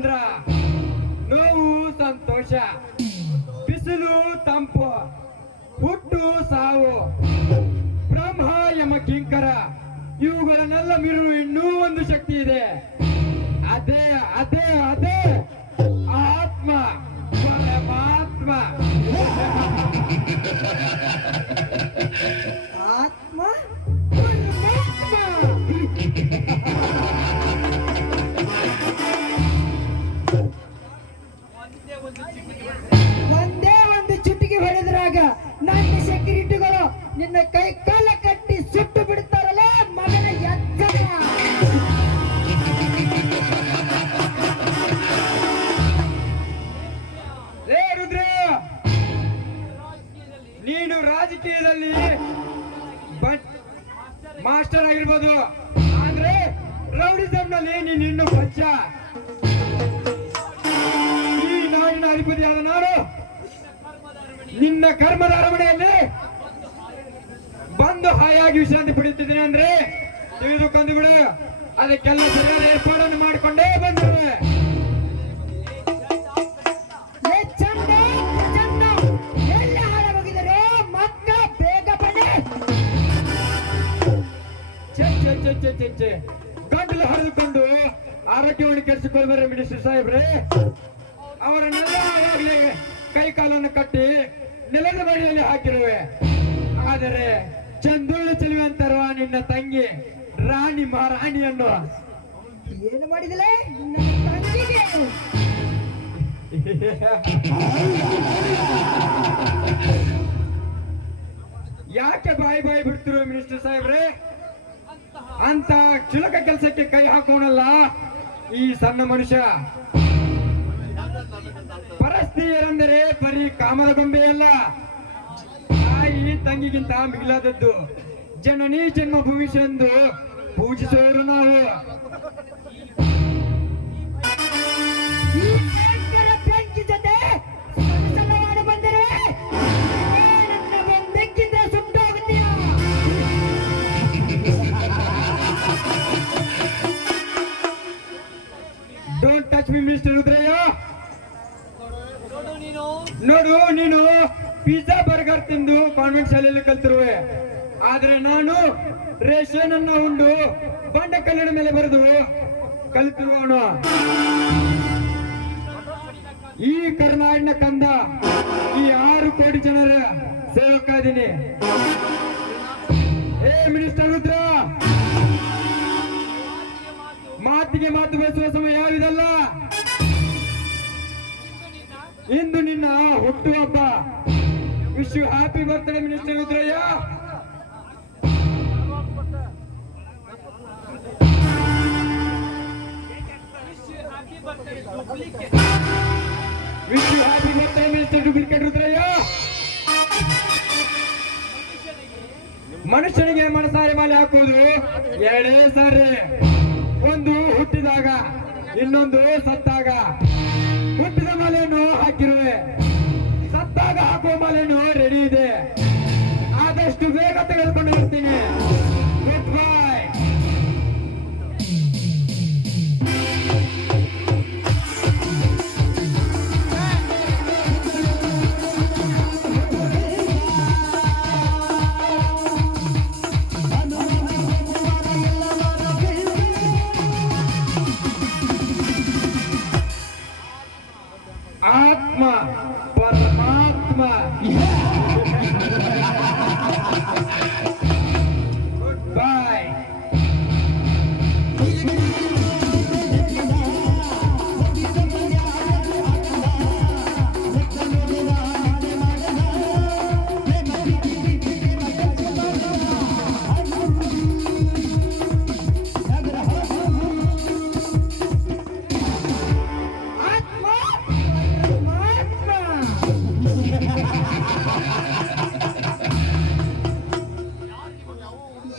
ಚಂದ್ರ, ನೋವು ಸಂತೋಷ, ಬಿಸಿಲು ತಂಪು, ಹುಟ್ಟು ಸಾವು, ಬ್ರಹ್ಮ ಯಮ ಕಿಂಕರ, ಇವುಗಳನ್ನೆಲ್ಲ ಮೀರಲು ಇನ್ನೂ ಒಂದು ಶಕ್ತಿ ಇದೆ. ಅದೇ ಅದೇ ಅದೇ ಆತ್ಮ, ಪರಮಾತ್ಮ. ಆತ್ಮ ಪರಮಾತ್ಮ. ಒಂದೇ ಒಂದು ಚುಟಿಗೆ ಹೊಡೆದ್ರಾಗ ನನ್ನ ಸೆಕ್ಯೂರಿಟಿಗಳು ನಿನ್ನ ಕೈ ಕಾಲ ಕಟ್ಟಿ ಸುಟ್ಟು ಬಿಡ್ತಾರಲ್ಲ ಮಗನ ಎಚ್ಚರ. ಲೇ ರುದ್ರ, ನೀನು ರಾಜಕೀಯದಲ್ಲಿ ಮಾಸ್ಟರ್ ಆಗಿರ್ಬೋದು, ಆದ್ರೆ ರೌಡಿಸಂನಲ್ಲಿ ನೀನು ಇನ್ನು ಬಚ್ಚ. ಈ ನಾಡಿನ ಅಧಿಪತಿಯಾದ ನಾನು ನಿನ್ನ ಕರ್ಮದ ಅರಮನೆಯಲ್ಲಿ ಬಂದು ಹಾಯಾಗಿ ವಿಶ್ರಾಂತಿ ಪಡೆಯುತ್ತಿದ್ದೇನೆ ಅಂದ್ರೆ ತಿಳಿದುಕೊಂಡು ಬಿಡು. ಅದಕ್ಕೆಲ್ಲ ಸರಿಯಾದ ಏರ್ಪಾಡನ್ನು ಮಾಡಿಕೊಂಡೇ ಬಂದಿರುವೆ. ಎಲ್ಲಿ ಹಾಳಾಗಿದ್ದಾರೆ ಮಕ್ಕ, ಬೇಗ ಬನ್ನಿ. ಗಂಟಲು ಹರಿದುಕೊಂಡು ಆರೋಗ್ಯವನ್ನು ಕೆಡಿಸಿಕೊಳ್ಬೇರೆ ಮಿನಿಸ್ಟರ್ ಸಾಹೇಬ್ರೆ. ಅವರನ್ನೆಲ್ಲ ಆವಾಗಲೇ ಕೈ ಕಾಲನ್ನು ಕಟ್ಟಿ ನೆಲದ ಬಳಿಯಲ್ಲಿ ಹಾಕಿರುವೆ. ಆದರೆ ಚಂದುಳ್ಳಿ ಚೆಲುವೆ ಅಂತಾರುವ ನಿನ್ನ ತಂಗಿ ರಾಣಿ ಮಹಾರಾಣಿಯನ್ನು ಏನು ಮಾಡಿದಲೇ ನನ್ನ ತಂಗಿಗೆ? ಯಾಕೆ ಬಾಯಿ ಬಾಯಿ ಬಿಡ್ತಿರೋ ಮಿನಿಸ್ಟರ್ ಸಾಹೇಬ್ರೆ? ಅಂತ ಚುಲಕ ಕೆಲಸಕ್ಕೆ ಕೈ ಹಾಕೋಣಲ್ಲ ಈ ಸಣ್ಣ ಮನುಷ್ಯ. ಪರಸ್ತ್ರೀಯರೆಂದರೆ ಬರೀ ಕಾಮದ ಗೊಂಬೆಯಲ್ಲ, ತಾಯಿ ತಂಗಿಗಿಂತ ಮಿಗಿಲಾದದ್ದು. ಜನನಿ ಜನ್ಮ ಭವಿಷ್ಯ ಎಂದು ಪೂಜಿಸುವವರು ನಾವು. ಈ ಭಯಂಕರ ಬೆಂಕಿ ಜೊತೆ ಸಲಸಲವಾಡಿ ಬಂದರೆ ನನ್ನ ಬೆಂಕಿಯಿಂದ ಸುಟ್ಟು ಹೋಗುತ್ತೀಯ. Don't touch me mister Rudrayya. ನೋಡು, ನೀನು ಪಿಜ್ಜಾ ಬರ್ಗರ್ ತಿಂದು ಕಾನ್ವೆಂಟ್ ಶಾಲೆಯಲ್ಲಿ ಕಲ್ತಿರುವೆ, ಆದ್ರೆ ನಾನು ರೇಷನ್ ಅನ್ನ ಉಂಡು ಬಂಡ ಕಲ್ಲಿನ ಮೇಲೆ ಬರೆದು ಕಲಿತಿರುವವನು. ಈ ಕರ್ನಾಡಿನ ಕಂದ, ಈ 6 ಕೋಟಿ ಜನರ ಸೇವಕ ಇದೀನಿ. ಏ ಮಿನಿಸ್ಟರ್ ರುದ್ರ, ಮಾತಿಗೆ ಮಾತು ಬೆಳೆಸುವ ಸಮಯ ಯಾವಿದಲ್ಲ. ಇಂದು ನಿನ್ನ ಹುಟ್ಟುಹಬ್ಬ. Wish you happy birthday minister Rudrayya. Wish you happy birthday minister duplicate Rudrayya. ಮನುಷ್ಯನಿಗೆ ಮನಸಾರಿ ಮಾಲೆ ಹಾಕುವುದು 2 ಸಾರಿ. ಒಂದು ಹುಟ್ಟಿದಾಗ, ಇನ್ನೊಂದು ಸತ್ತಾಗ. ಹುಟ್ಟಿದ ಮಾಲೆಯನ್ನು ಹಾಕಿರುವೆ, ಸತ್ತಾಗ ಹಾಕುವ ಮಾಲೆಯನ್ನು ರೆಡಿ ಇದೆ. ಆದಷ್ಟು ಬೇಗ ತೆಗೆದುಕೊಂಡು ಬರ್ತೀನಿ. Good bye. ಆತ್ಮ ಪರಮಾತ್ಮ. Good bye.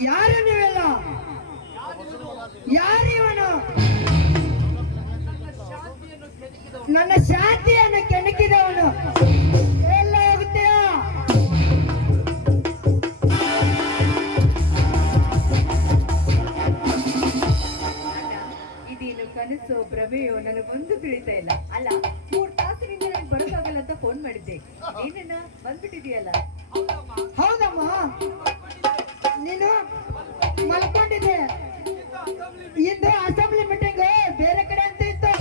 ಯಾರು ನೀವೆಲ್ಲ? ಯಾರಿವನು? ನನ್ನ ಶಾಂತಿಯನ್ನು ಕೆಣಕಿದವನು. ಎಲ್ಲ ಹೋಗುತ್ತೀಯಾ? ಇದೇನು ಕನಸು? ಕನಸು ಭ್ರಮೆಯೋ ನನಗೊಂದು ತಿಳಿತಾ ಇಲ್ಲ. ಅಲ್ಲ, 3 ತಾಸಿನಿಂದ ನನಗೆ ಬರೋಕ್ಕಾಗಲ್ಲ ಅಂತ ಫೋನ್ ಮಾಡಿದ್ದೆ. ನೀನನ್ನ ಬಂದ್ಬಿಟ್ಟಿದೀಯಲ್ಲ. ಹೌದಮ್ಮ, ನೀನು ಮಲ್ಕೊಂಡಿದ್ದೆ. ಇಂದು ಅಸೆಂಬ್ಲಿ ಮೀಟಿಂಗ್ ಬೇರೆ ಕಡೆ ಅಂತ ಇತ್ತು.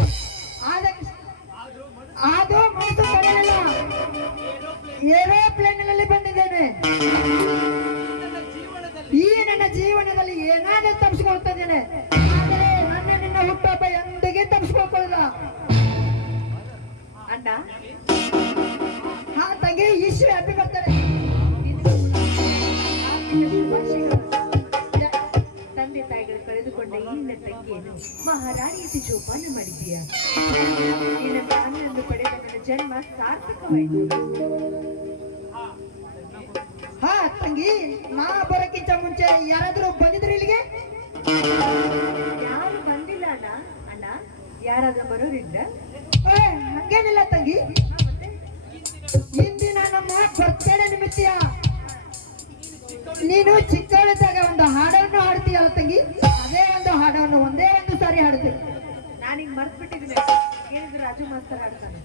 ಅದು ಮನಸ್ಸು ಬರಲಿಲ್ಲ. ಏರೋಪ್ಲೇನ್ ನಲ್ಲಿ ಬಂದಿದ್ದೇನೆ. ಈ ನನ್ನ ಜೀವನದಲ್ಲಿ ಏನಾದರೂ ತಪ್ಪಿಸ್ಕೊಳ್ತಾ ಇದ್ದೇನೆ. ಆದರೆ ನನ್ನ ನಿನ್ನ ಹುಟ್ಟುಹಬ್ಬ ಎಂದಿಗೆ ತಪ್ಪಿಸ್ಕೊಳ್ಕೊಳ್ಳಲ್ಲ. ಅಣ್ಣ, ಹಾ ತಂಗಿ, ಇಶ್ಯೂ ಹ್ಯಾಪಿ ಬರ್ತಾರೆ. ತಂದೆ ತಾಯಿಗಳು ಕಳೆದುಕೊಂಡ ಈ ನನ್ನ ತಂಗಿಯನ್ನು ಮಹಾರಾಣಿಯಂತೆ ಜೋಪಾನ ಮಾಡಿದೀಯ. ನಿನ್ನ ಪ್ರಾಣವನ್ನು ಪಡೆದ ನನ್ನ ಜನ್ಮ ಸಾರ್ಥಕವಾಯಿತು. ಹಾ ತಂಗಿ, ನಾ ಬರೋಕ್ಕಿಂತ ಮುಂಚೆ ಯಾರಾದ್ರೂ ಬಂದಿದ್ರು ಇಲ್ಲಿಗೆ? ಯಾರು ಬಂದಿಲ್ಲ ಅಣ್ಣ. ಅಣ್ಣ, ಯಾರಾದ್ರೂ ಬರೋರಿದ್ರ? ಹಂಗೇನಿಲ್ಲ ತಂಗಿ. ಇಂದಿನ ನಮ್ಮ ಬರ್ತ್ಡೇ ನಿಮಿತ್ತ ನೀನು ಚಿಕ್ಕವಳಿದ್ದಾಗ ಒಂದು ಹಾಡನ್ನು ಹಾಡ್ತೀಯಲ್ಲ ತಂಗಿ, ಅದೇ ಒಂದು ಹಾಡನ್ನು ಒಂದೇ ಒಂದು ಸಾರಿ ಹಾಡ್ತೀವಿ. ನಾನೀಗ ಮರ್ತು ಬಿಟ್ಟಿದ್ದೀನಿ. ಏನಿದ್ರು ರಾಜು ಮಾಸ್ತರ್ ಆಡ್ತಾನೆ.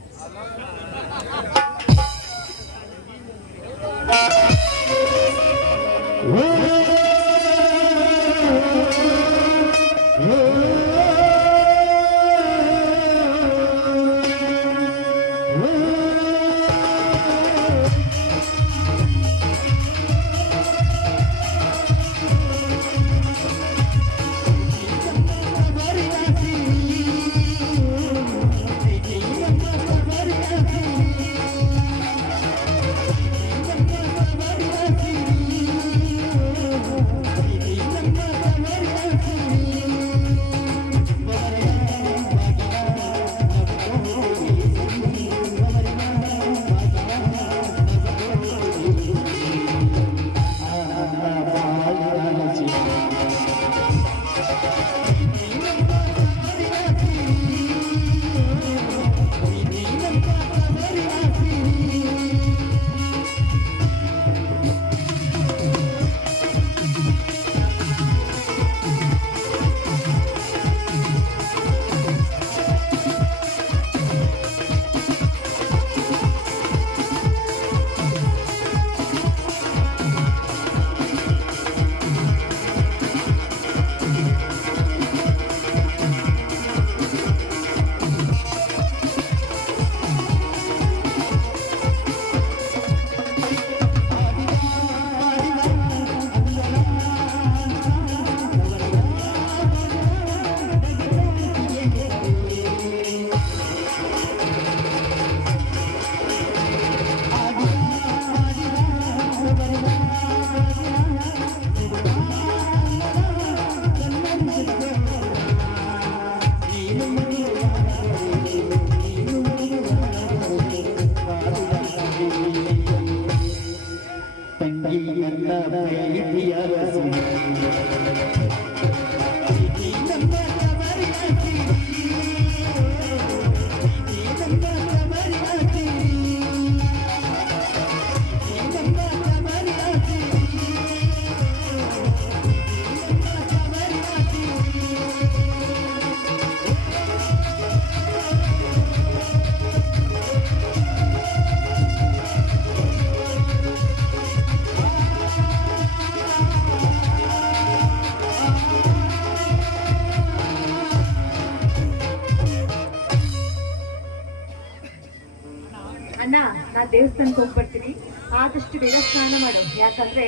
ಅಣ್ಣ, ನಾ ದೇವಸ್ಥಾನಕ್ಕೆ ಹೋಗ್ಬರ್ತೀನಿ. ಆದಷ್ಟು ಬೇಗ ಸ್ನಾನ ಮಾಡು. ಯಾಕಂದ್ರೆ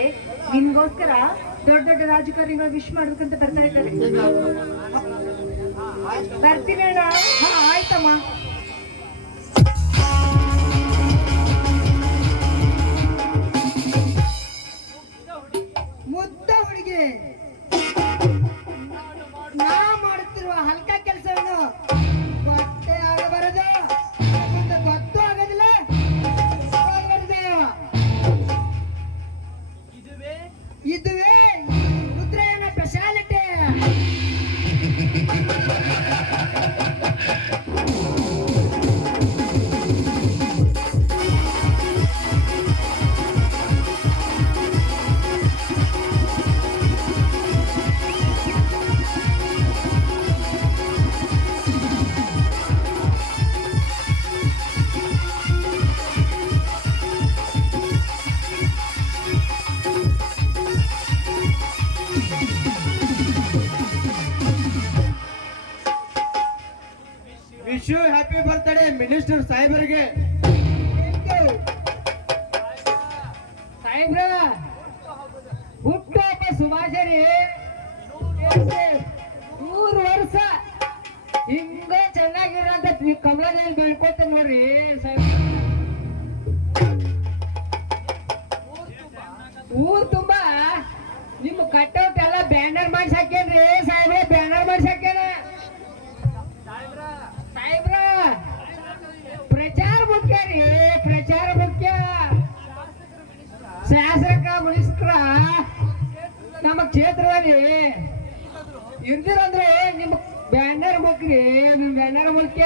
ನಿನ್ಗೋಸ್ಕರ ದೊಡ್ಡ ದೊಡ್ಡ ರಾಜಕಾರಣಿಗಳು ವಿಶ್ ಮಾಡ್ಬೇಕಂತ ಬರ್ತಾ ಇದ್ದಾರೆ. ಬರ್ತೀನಿ ಅಣ್ಣ. ಹಾ ಆಯ್ತಮ್ಮ. ಮುದ್ದ ಹುಡುಗಿ, ನಾ ಮಾಡುತ್ತಿರುವ ಹಲ್ಕ ಕೆಲಸವನ್ನು ಗೊತ್ತೇ ಆಗಬಾರದು, ಮುಂದೆ ಗೊತ್ತೂ ಆಗೋದಿಲ್ಲ, ಇದುವೇ ರುದ್ರಯ್ಯನ speciality. Wish you happy birthday minister ಸಾಹೇಬರಿಗೆ. ಸಾಹೇಬ್ರ ಹುಟ್ಟುಹಬ್ಬ ಶುಭಾಶಯ. 100 ವರ್ಷ ಹಿಂಗ ಚೆನ್ನಾಗಿರಂತ ಕಮಲದಲ್ಲಿ ಬೆಳ್ಕೊತೇನೆ ನೋಡ್ರಿ ಸಾಹೇಬ್ರ. ಊರ್ ತುಂಬಾ ನಿಮ್ಮ ಕಟ್ಔಟ್ ಎಲ್ಲ ಬ್ಯಾನರ್ ಮಾಡಿಸಿ ಹಾಕ್ಯಾನ್ರಿ ಸಾಹೇಬ್ರ. ಬ್ಯಾನರ್ ಮಾಡಿಸಿ ಹಾಕ್ಯಾನ ಸಾಹೇಬ್ರ. ಪ್ರಚಾರ ಮುಖ್ಯ ರೀ, ಪ್ರಚಾರ ಮುಖ್ಯ. ಶಾಸಕ ಮಿನಿಸ್ಟ್ರ ನಮ್ಮ ಕ್ಷೇತ್ರದಲ್ಲಿ ಇರ್ದಿರಂದ್ರೆ ನಿಮ್ಮ ಬ್ಯಾನರ್ ಮುಖ್ಯ ರೀ, ನಿಮ್ ಬ್ಯಾನರ್ ಮುಖ್ಯ.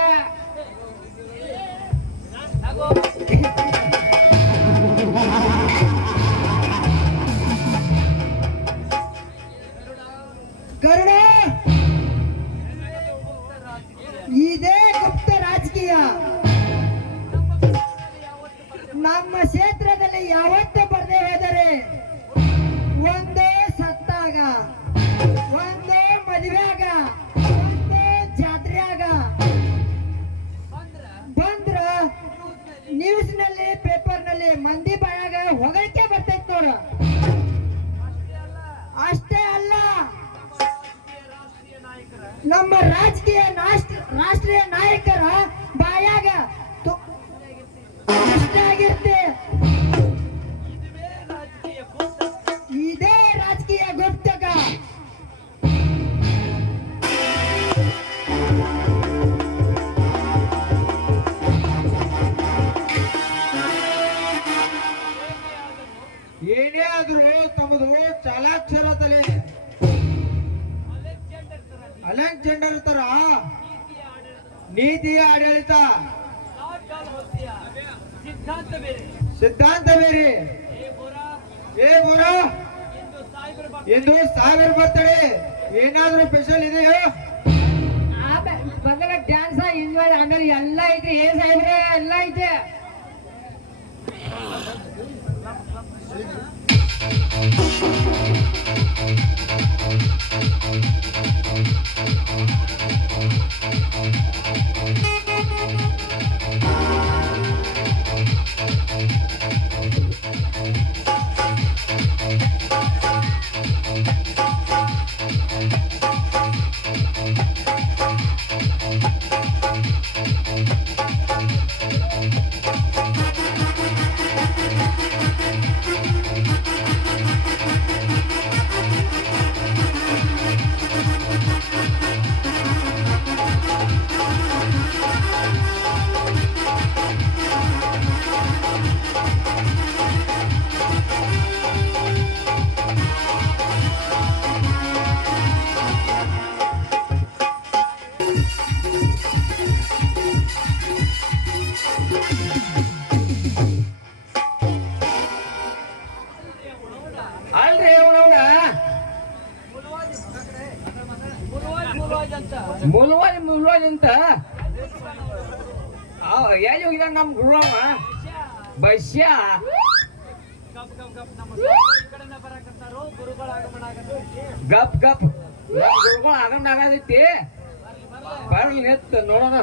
ಗರುಡ, ಇದೇ ಗುಪ್ತ ರಾಜಕೀಯ ನಮ್ಮ ಕ್ಷೇತ್ರದಲ್ಲಿ ಯಾವತ್ತೂ ಬರದೇ ಹೋದರೆ, ಒಂದೇ ಸತ್ತಾಗ, ಒಂದೇ ಮದುವೆಯಾಗ, ಒಂದೇ ಜಾತ್ರೆಯಾಗ ಬಂದ್ರ ನ್ಯೂಸ್ ನಲ್ಲಿ ಪೇಪರ್ ನಲ್ಲಿ ಮಂದಿ ಬಾಯಾಗ ಹೊಗಳಿಕೆ ಬರ್ತೈತ್ ನೋಡ. ಅಷ್ಟೇ ಅಲ್ಲ, ನಮ್ಮ ರಾಷ್ಟ್ರೀಯ ನಾಯಕರ ಬಾಯಾಗ ಅಷ್ಟೇ ಆಗಿರುತ್ತೆ. ಇದೇ ರಾಜಕೀಯ ಗುಪ್ತಕ. ಏನೇ ಆದ್ರೂ ತಮ್ಮದು ಚಾಲಾಕ್ಷರ ತಲೆ. ಅಲೆಕ್ಸಾಂಡರ್ ತರ ನೀತಿಯ ಆಡಳಿತ, ಸಿದ್ಧಾಂತ ಬೇರೆ. ಏ ಬೋರ, ಇಂದು ಸಾಹೇಬರ್ ಬರ್ತಡೆ, ಏನಾದ್ರೂ ಸ್ಪೆಷಲ್ ಇದೆಯೋ? ಬಂದಾಗ ಡ್ಯಾನ್ಸ್ ಎಂಜಾಯ್, ಆಮೇಲೆ ಎಲ್ಲ ಐತೆ. ಏನ್ ಸಾಹೇಬ್ರೆ, ಎಲ್ಲ ಐತೆ. ಅಲ್ರಿ ಮುಲ್ವಾಜ್ ಅಂತ ಎಲ್ಲಿ ಹೋಗಿದ ನಮ್ ಗುರುವಮ್ಮ ಬಸ್ಯ. ಗಪ್ ಗಪ್ ಗುರುಗಳು ಆಗಂಡ್ ಆಗದೈತಿ. ಬರ್ಲಿ ಎತ್ತ ನೋಡೋಣ.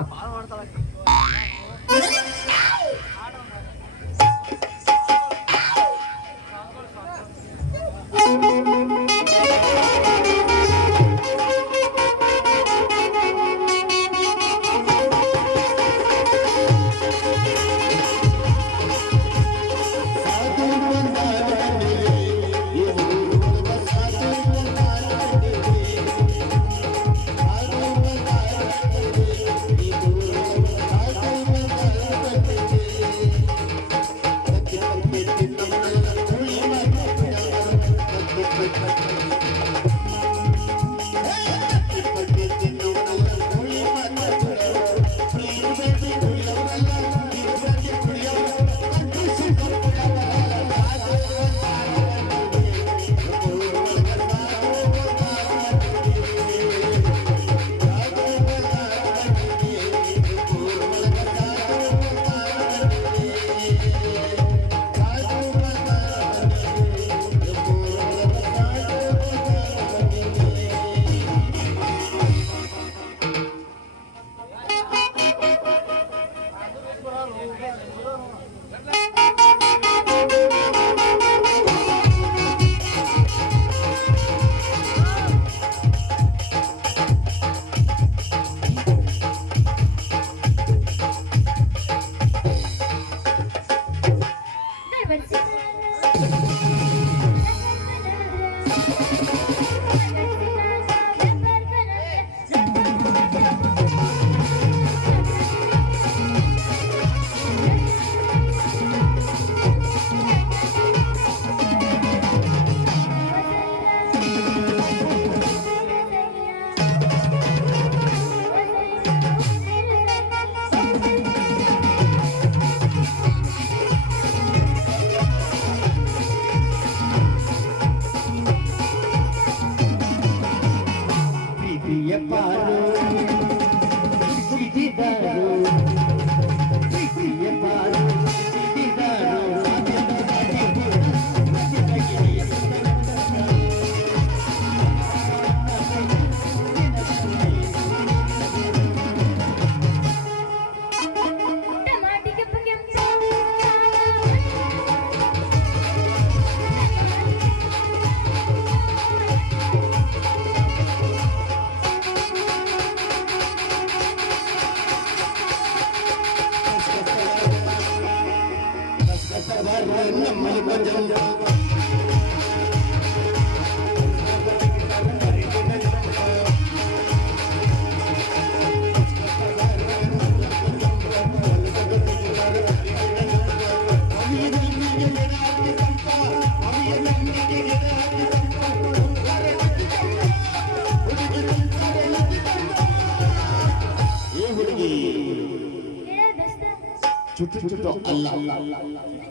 ಚುಟ್ಟು ಚುಟ್ಟು ಅಲ್ಲ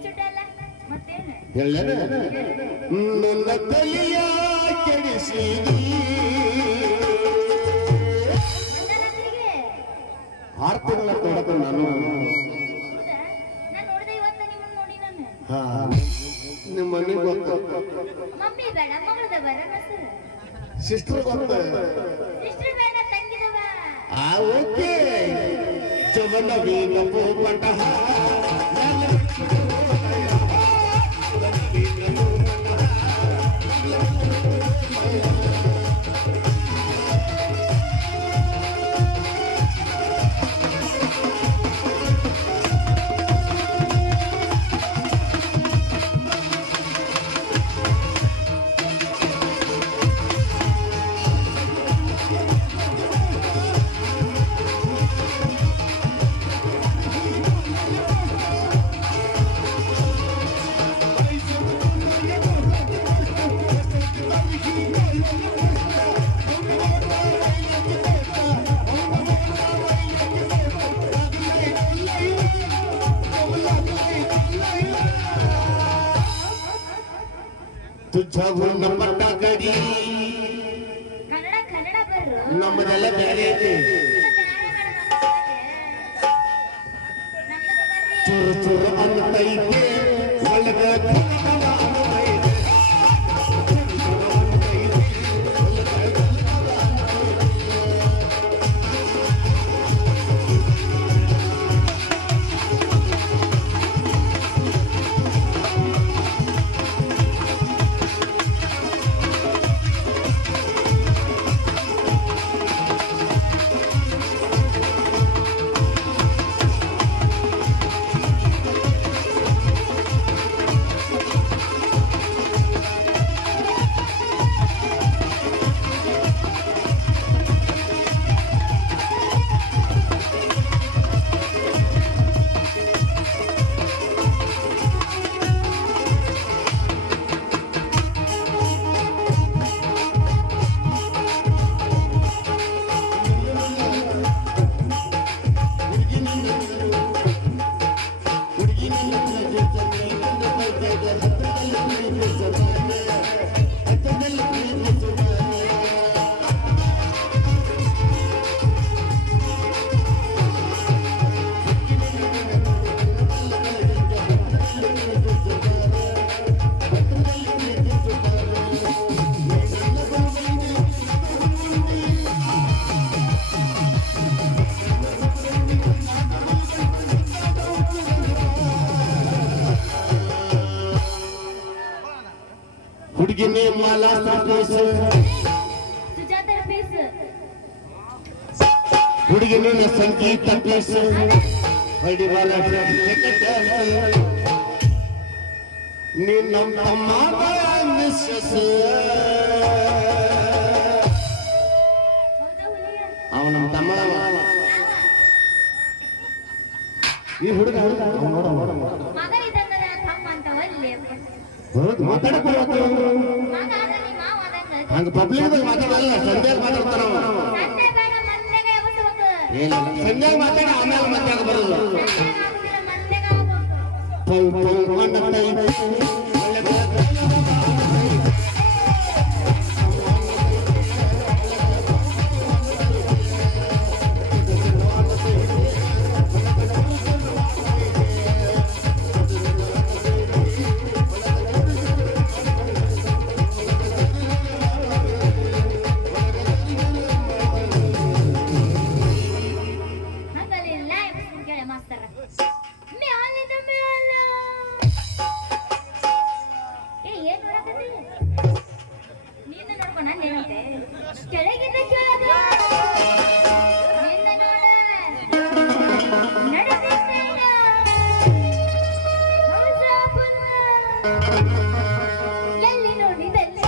ಚುಟ ಅಲ್ಲ ಮತ್ತೇನು ಹೇಳೇನ ನನ್ನ ತಲೆಯ ಕೆಡಿಸಿದಿ ಮಧ್ಯರಾತ್ರಿಗೆ 6 ತಿಂಗಳ ತೊಡಕ ನಾನು ಹೌದಾ ನಾನು ನೋಡಿದೆ ಇವತ್ತು ನಿಮ್ಮನ್ನ ನೋಡಿ ನಾನು ಹಾ ನಿಮ್ಮ ಮನೆಗೆ ಗೊತ್ತ ಮಮ್ಮಿ ಬೇಡ ಮಗಳದ ಬೇಡ ಹೆಸರು ಸಿಸ್ಟರ್ ಗೊತ್ತ ಇಷ್ಟು ಬೇಡ ತಂಗಿದವ ಆ ಓಕೆ ಚವನ ವೀನಪು ಪಟಹ ತುझ ಗುಣ ಪಟ್ಟ ಗಡಿ ಕನ್ನಡ ಕನ್ನಡ ಬರ್ರು ನಮ್ಮದೆಲ್ಲ ಬೇರೆ ಐತಿ ಚೂರು ಚೂರು ಅನ್ನತೈತೆ ಒಳಗ ಹುಡುಗಿನೇ ಮಾಲಾ ಸಾಪೇಶ ಸುಜಾತರ ಪೀಸ್ ಹುಡುಗಿನೇ ಸಂಗೀತ ಪೇಶ ಹೊಡಿವಾಲ ನೀನ್ ನಮ್ಮ ತಮ್ಮ ಮಿಸ್ಸಸ್ ಹೌದಾ ಹುಲಿಯ ಅವ ನಮ್ಮ ತಮ್ಮ ಈ ಹುಡುಗ ಮಗ ಇದ್ದಂಗದ ತಮ್ಮ ಅಂತ ಒಲ್ಲೆ ಮಾತಾಡಕ್ ಮಗ ಆದಲ್ಲಿ ಮಾವ ಅದಂಗ ಹಂಗ ಪಬ್ಲಿಕ್ ಮಾತಾಡಲ್ಲ ಸಂಧ್ಯಾಗ ಮಾತಾಡ್ತಾನ ಸಂಜೆ ಬೇಡ ಮಂದೆಗೆ ಎಬ್ಬಿಸ್ಬೇಕು ಏನಿಲ್ಲ ಸಂಧ್ಯಾಗ ಮಾತಾಡ ಆಮೇಲೆ ಮಾತಾಡ ಬರಲ್ಲ ಸಂಜೆ ಆಗುದಿಲ್ಲ ಮಂದೆಗೆ ಆಗ್ಬೇಕು ಪೌ ಪೌ ಅನ್ನತೈತೆ ಹಂಗಲ್ಲ ಕೇಳ ಮಾಸ್ತರ ಮ್ಯಾಲಿನ ಮ್ಯಾಲ ಏ ಏನ್ ನೋಡಕತ್ತಿ ನೀನು ನೋಡ್ಕೊಂಡ ಏನಂತೆ ಕೆಳಗಿಂದ ಕೇಳದ ನಿನ್ನ ನೋಡ ನಡೆದಿದ್ದೇನ ಹೌಸಾಪುನ್ನ ಎಲ್ಲಿ ನೋಡಿದಲ್ಲಿ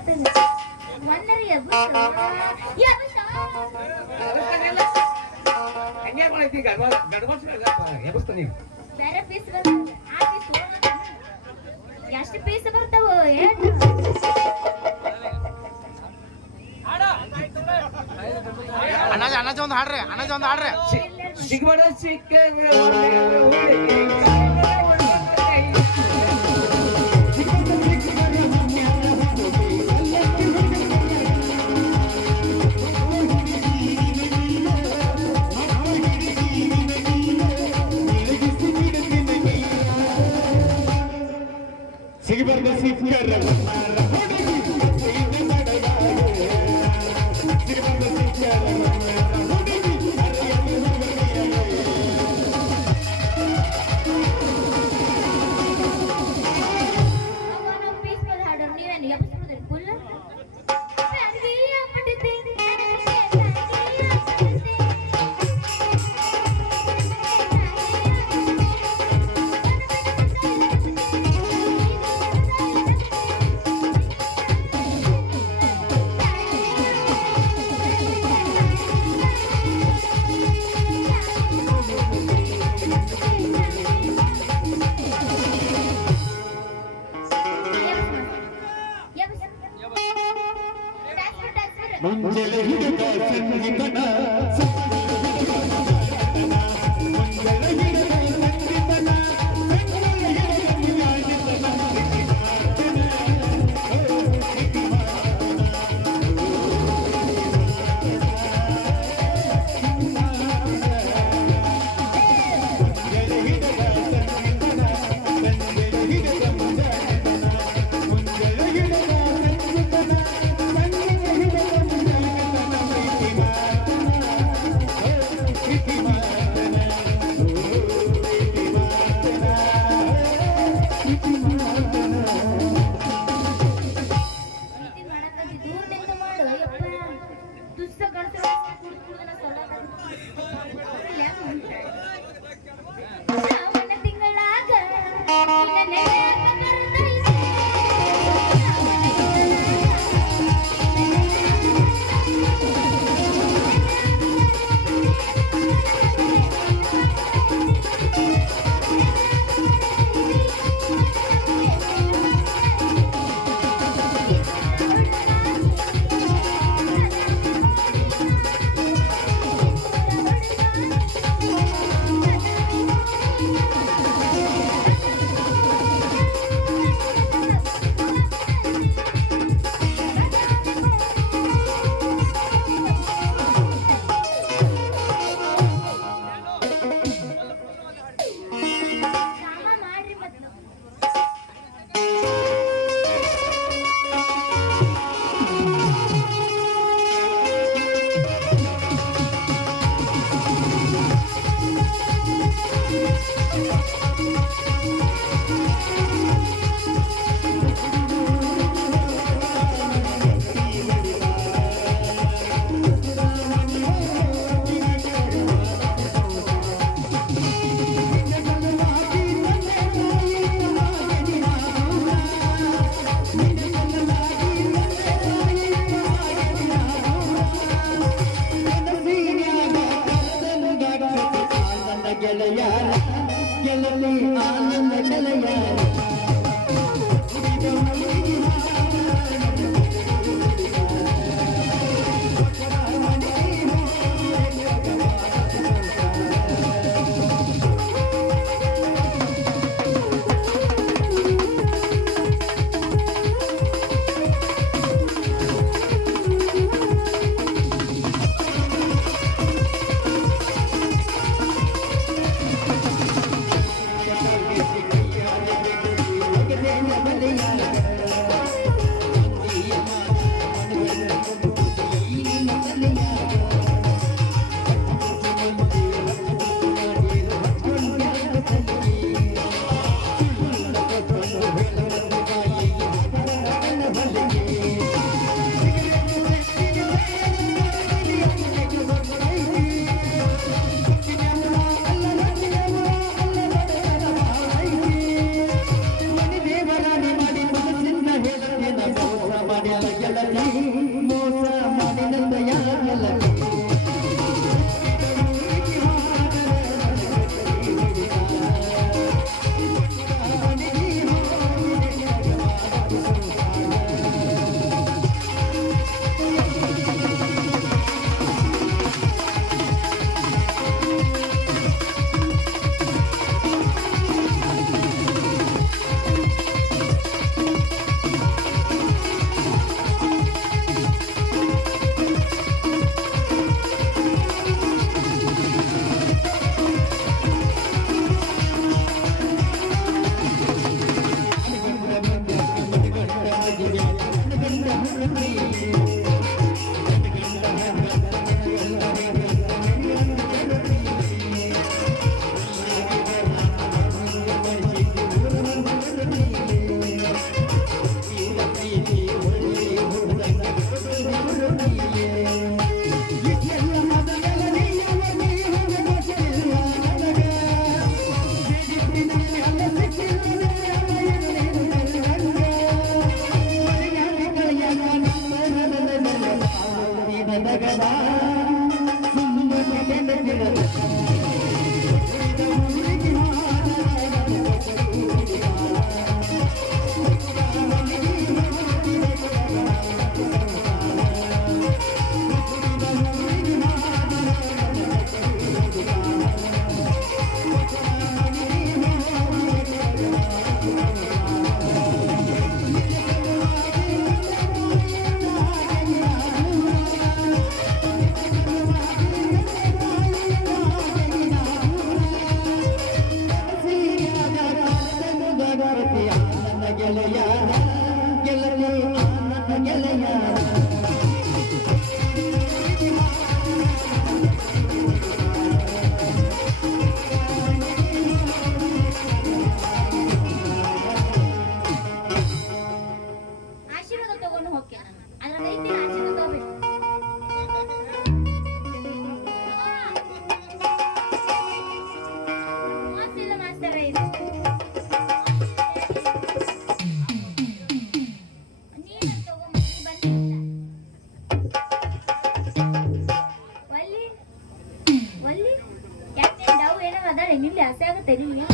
ಬರತ್ತಲ್ಲ ಒಂದರ ಎಬ್ಬಸ ಹಂಗೆ ಮಾಡೈತಿ ಎಬ್ಬಿಸ್ತಾನೆ ಬೇರೆ ಪೀಸ್ ಬರ್ತದೆ ಆ ಪೀಸ್ ಎಷ್ಟು ಪೀಸ್ ಬರ್ತಾವ ಏನು ಅಣ್ಣಾಜ ಒಂದು ಹಾಡ್ರಿ ಸಿಗ್ಬೇಡ ಸಿಕ್ಕ ಸಿಗಬಾರ್ದು ಸಿಕ್ಕರ ನಾವು ಪೀಸ್ ಬಂದು ಹಾಡೋರು ನೀವೇನು ಎಬ್ಬಿಸ್ಬಿಡ್ತೀರಿ ಫುಲ್ ಮುಂಜಾನೆ ಹಿಡಿದ ಸಂಗೀತನ ಆಶೀರ್ವಾದ ತಗೊಂಡು ಹೋಗ್ಕೆ ನಾನು ಅದ್ರ ಬೈತೀನಿ ಆಶೀರ್ವಾದ ತಗೋಬೇಕು ಮಾಸಿಲ್ಲ ಮಾಸ್ತರ ಇದು ನೀನು ತಗೊಂಡು ಬಂದಿಲ್ಲ ಒಲ್ಲಿ ಒಲ್ಲಿ ಯಾಕೆ ಡವ್ ಏನೋ ಅದಾಳೆ ನಿಲ್ಲಿ ಹಸೆ ಆಗುತ್ತೆ ನಿಲ್ಲಿ